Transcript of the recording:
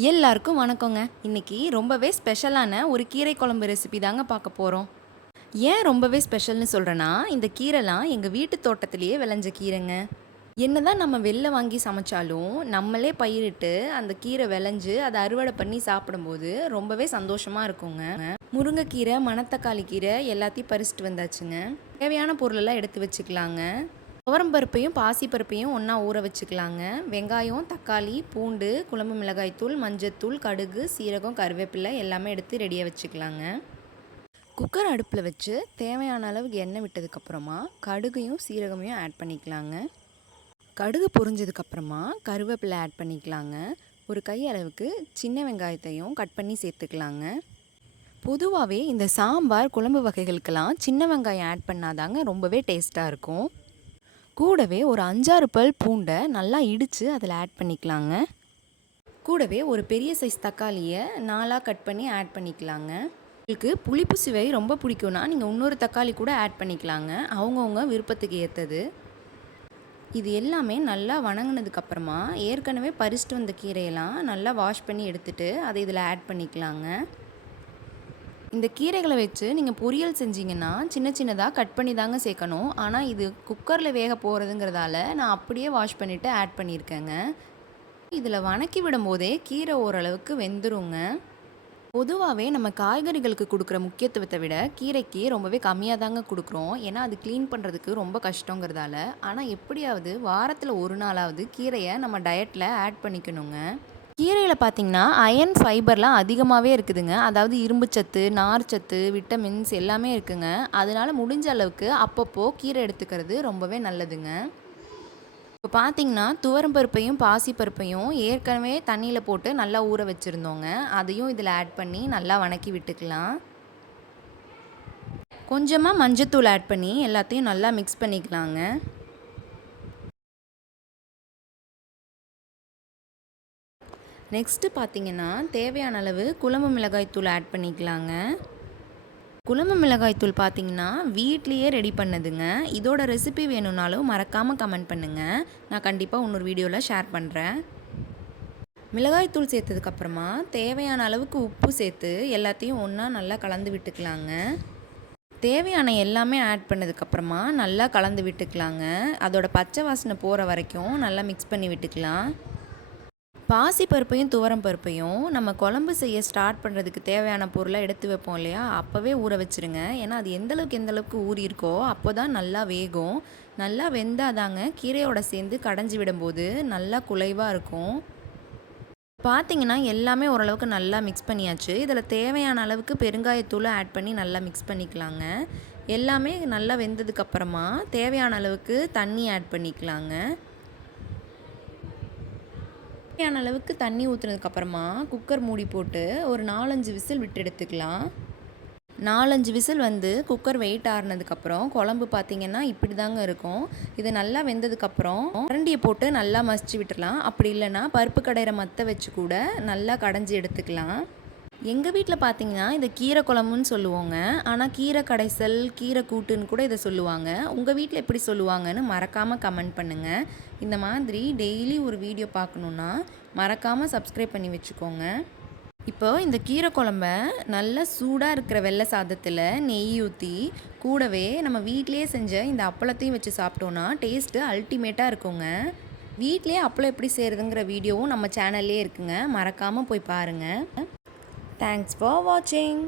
எல்லாருக்கும் வணக்கங்க. இன்னைக்கு ரொம்பவே ஸ்பெஷலான ஒரு கீரை குழம்பு ரெசிபி தாங்க பார்க்க போகிறோம். ஏன் ரொம்பவே ஸ்பெஷல்னு சொல்கிறேன்னா, இந்த கீரைலாம் எங்கள் வீட்டு தோட்டத்திலேயே விளைஞ்ச கீரைங்க. என்னதான் நம்ம வெளில வாங்கி சமைச்சாலும் நம்மளே பயிரிட்டு அந்த கீரை விளைஞ்சு அதை அறுவடை பண்ணி சாப்பிடும்போது ரொம்பவே சந்தோஷமாக இருக்குங்க. முருங்கைக்கீரை, மணத்தக்காளி கீரை எல்லாத்தையும் பறிச்சுட்டு வந்தாச்சுங்க. தேவையான பொருளெல்லாம் எடுத்து வச்சுக்கலாங்க. துவரம்பருப்பையும் பாசிப்பருப்பையும் ஒன்றா ஊற வச்சுக்கலாங்க. வெங்காயம், தக்காளி, பூண்டு, குழம்பு மிளகாய்த்தூள், மஞ்சத்தூள், கடுகு, சீரகம், கருவேப்பிலை எல்லாமே எடுத்து ரெடியாக வச்சுக்கலாங்க. குக்கர் அடுப்பில் வச்சு தேவையான அளவுக்கு எண்ணெய் விட்டதுக்கப்புறமா கடுகையும் சீரகமையும் ஆட் பண்ணிக்கலாங்க. கடுகு பொரிஞ்சதுக்கப்புறமா கருவேப்பிலை ஆட் பண்ணிக்கலாங்க. ஒரு கை அளவுக்கு சின்ன வெங்காயத்தையும் கட் பண்ணி சேர்த்துக்கலாங்க. பொதுவாகவே இந்த சாம்பார் குழம்பு வகைகளுக்கெல்லாம் சின்ன வெங்காயம் ஆட் பண்ணாதாங்க ரொம்பவே டேஸ்ட்டாக இருக்கும். கூடவே ஒரு 5-6 பல் பூண்டை நல்லா இடித்து அதில் ஆட் பண்ணிக்கலாங்க. கூடவே ஒரு பெரிய சைஸ் தக்காளியை 4ஆக கட் பண்ணி ஆட் பண்ணிக்கலாங்க. உங்களுக்கு புளிப்பு சுவை ரொம்ப பிடிக்கும்னா நீங்கள் இன்னொரு தக்காளி கூட ஆட் பண்ணிக்கலாங்க. அவங்கவுங்க விருப்பத்துக்கு ஏற்றது. இது எல்லாமே நல்லா வணங்கினதுக்கப்புறமா ஏற்கனவே பறிச்சுட்டு வந்த கீரையெல்லாம் நல்லா வாஷ் பண்ணி எடுத்துகிட்டு அதை இதில் ஆட் பண்ணிக்கலாங்க. இந்த கீரைகளை வச்சு நீங்கள் பொரியல் செஞ்சிங்கன்னா சின்ன சின்னதாக கட் பண்ணி தாங்க சேர்க்கணும். ஆனால் இது குக்கரில் வேக போகிறதுங்கிறதால நான் அப்படியே வாஷ் பண்ணிவிட்டு ஆட் பண்ணியிருக்கேங்க. இதில் வணக்கி விடும்போதே கீரை ஓரளவுக்கு வெந்துருங்க. பொதுவாகவே நம்ம காய்கறிகளுக்கு கொடுக்குற முக்கியத்துவத்தை விட கீரைக்கு ரொம்பவே கம்மியாக தாங்க கொடுக்குறோம். ஏன்னா அது க்ளீன் பண்ணுறதுக்கு ரொம்ப கஷ்டங்கிறதால. ஆனால் எப்படியாவது வாரத்தில் ஒரு நாளாவது கீரையை நம்ம டயட்டில் ஆட் பண்ணிக்கணுங்க. கீரையில் பார்த்திங்கன்னா அயன் ஃபைபர்லாம் அதிகமாகவே இருக்குதுங்க. அதாவது இரும்புச்சத்து, நார்ச்சத்து, விட்டமின்ஸ் எல்லாமே இருக்குங்க. அதனால் முடிஞ்ச அளவுக்கு அப்பப்போ கீரை எடுத்துக்கிறது ரொம்பவே நல்லதுங்க. இப்போ பார்த்திங்கன்னா துவரம்பருப்பையும் பாசிப்பருப்பையும் ஏற்கனவே தண்ணியில் போட்டு நல்லா ஊற வச்சுருந்தோங்க. அதையும் இதில் ஆட் பண்ணி நல்லா வணக்கி விட்டுக்கலாம். கொஞ்சமாக மஞ்சத்தூள் ஆட் பண்ணி எல்லாத்தையும் நல்லா மிக்ஸ் பண்ணிக்கலாங்க. நெக்ஸ்ட்டு பார்த்திங்கன்னா தேவையான அளவு குழம்பு மிளகாய்த்தூள் ஆட் பண்ணிக்கலாங்க. குழம்பு மிளகாய்த்தூள் பார்த்திங்கன்னா வீட்லேயே ரெடி பண்ணதுங்க. இதோட ரெசிபி வேணும்னாலும் மறக்காமல் கமெண்ட் பண்ணுங்கள். நான் கண்டிப்பாக இன்னொரு வீடியோவில் ஷேர் பண்ணுறேன். மிளகாய்த்தூள் சேர்த்ததுக்கப்புறமா தேவையான அளவுக்கு உப்பு சேர்த்து எல்லாத்தையும் ஒன்றா நல்லா கலந்து விட்டுக்கலாங்க. தேவையான எல்லாமே ஆட் பண்ணதுக்கப்புறமா நல்லா கலந்து விட்டுக்கலாங்க. அதோட பச்சை வாசனை போகிற வரைக்கும் நல்லா மிக்ஸ் பண்ணி விட்டுக்கலாம். பாசிப்பருப்பையும் துவரம்பருப்பையும் நம்ம குழம்பு செய்ய ஸ்டார்ட் பண்ணுறதுக்கு தேவையான பொருளை எடுத்து வைப்போம் இல்லையா, அப்போவே ஊற வச்சுருங்க. ஏன்னா அது எந்தளவுக்கு ஊறி இருக்கோ அப்போ தான் நல்லா வேகும். நல்லா வெந்தாதாங்க கீரையோட சேர்ந்து கடைஞ்சி விடும்போது நல்லா குலைவாக இருக்கும். பார்த்திங்கன்னா எல்லாமே ஓரளவுக்கு நல்லா மிக்ஸ் பண்ணியாச்சு. இதில் தேவையான அளவுக்கு பெருங்காயத்தூளை ஆட் பண்ணி நல்லா மிக்ஸ் பண்ணிக்கலாங்க. எல்லாமே நல்லா வெந்ததுக்கப்புறமா தேவையான அளவுக்கு தண்ணி ஆட் பண்ணிக்கலாங்க. தேவையான அளவுக்கு தண்ணி ஊற்றுனதுக்கப்புறமா குக்கர் மூடி போட்டு ஒரு 4-5 விசில் விட்டு எடுத்துக்கலாம். 4-5 விசில் வந்து குக்கர் வெயிட் ஆறுனதுக்கப்புறம் குழம்பு பார்த்திங்கன்னா இப்படி தாங்க இருக்கும். இது நல்லா வெந்ததுக்கப்புறம் கரண்டியை போட்டு நல்லா மசிச்சு விட்டுடலாம். அப்படி இல்லைன்னா பருப்பு கடையிற மத்த வச்சு கூட நல்லா கடைஞ்சி எடுத்துக்கலாம். எங்கள் வீட்டில் பார்த்திங்கன்னா இதை கீரை குழம்புன்னு சொல்லுவோங்க. ஆனால் கீரை கடைசல், கீரை கூட்டுன்னு கூட இதை சொல்லுவாங்க. உங்கள் வீட்டில் எப்படி சொல்லுவாங்கன்னு மறக்காமல் கமெண்ட் பண்ணுங்கள். இந்த மாதிரி டெய்லி ஒரு வீடியோ பார்க்கணுன்னா மறக்காமல் சப்ஸ்கிரைப் பண்ணி வச்சுக்கோங்க. இப்போ இந்த கீரை குழம்ப நல்லா சூடாக இருக்கிற வெள்ளை சாதத்தில் நெய் ஊற்றி கூடவே நம்ம வீட்டிலேயே செஞ்ச இந்த அப்பளத்தையும் வச்சு சாப்பிட்டோன்னா டேஸ்ட்டு அல்டிமேட்டாக இருக்குங்க. வீட்டிலே அப்பளம் எப்படி செய்கிறதுங்கிற வீடியோவும் நம்ம சேனல்லே இருக்குங்க. மறக்காமல் போய் பாருங்கள். Thanks for watching.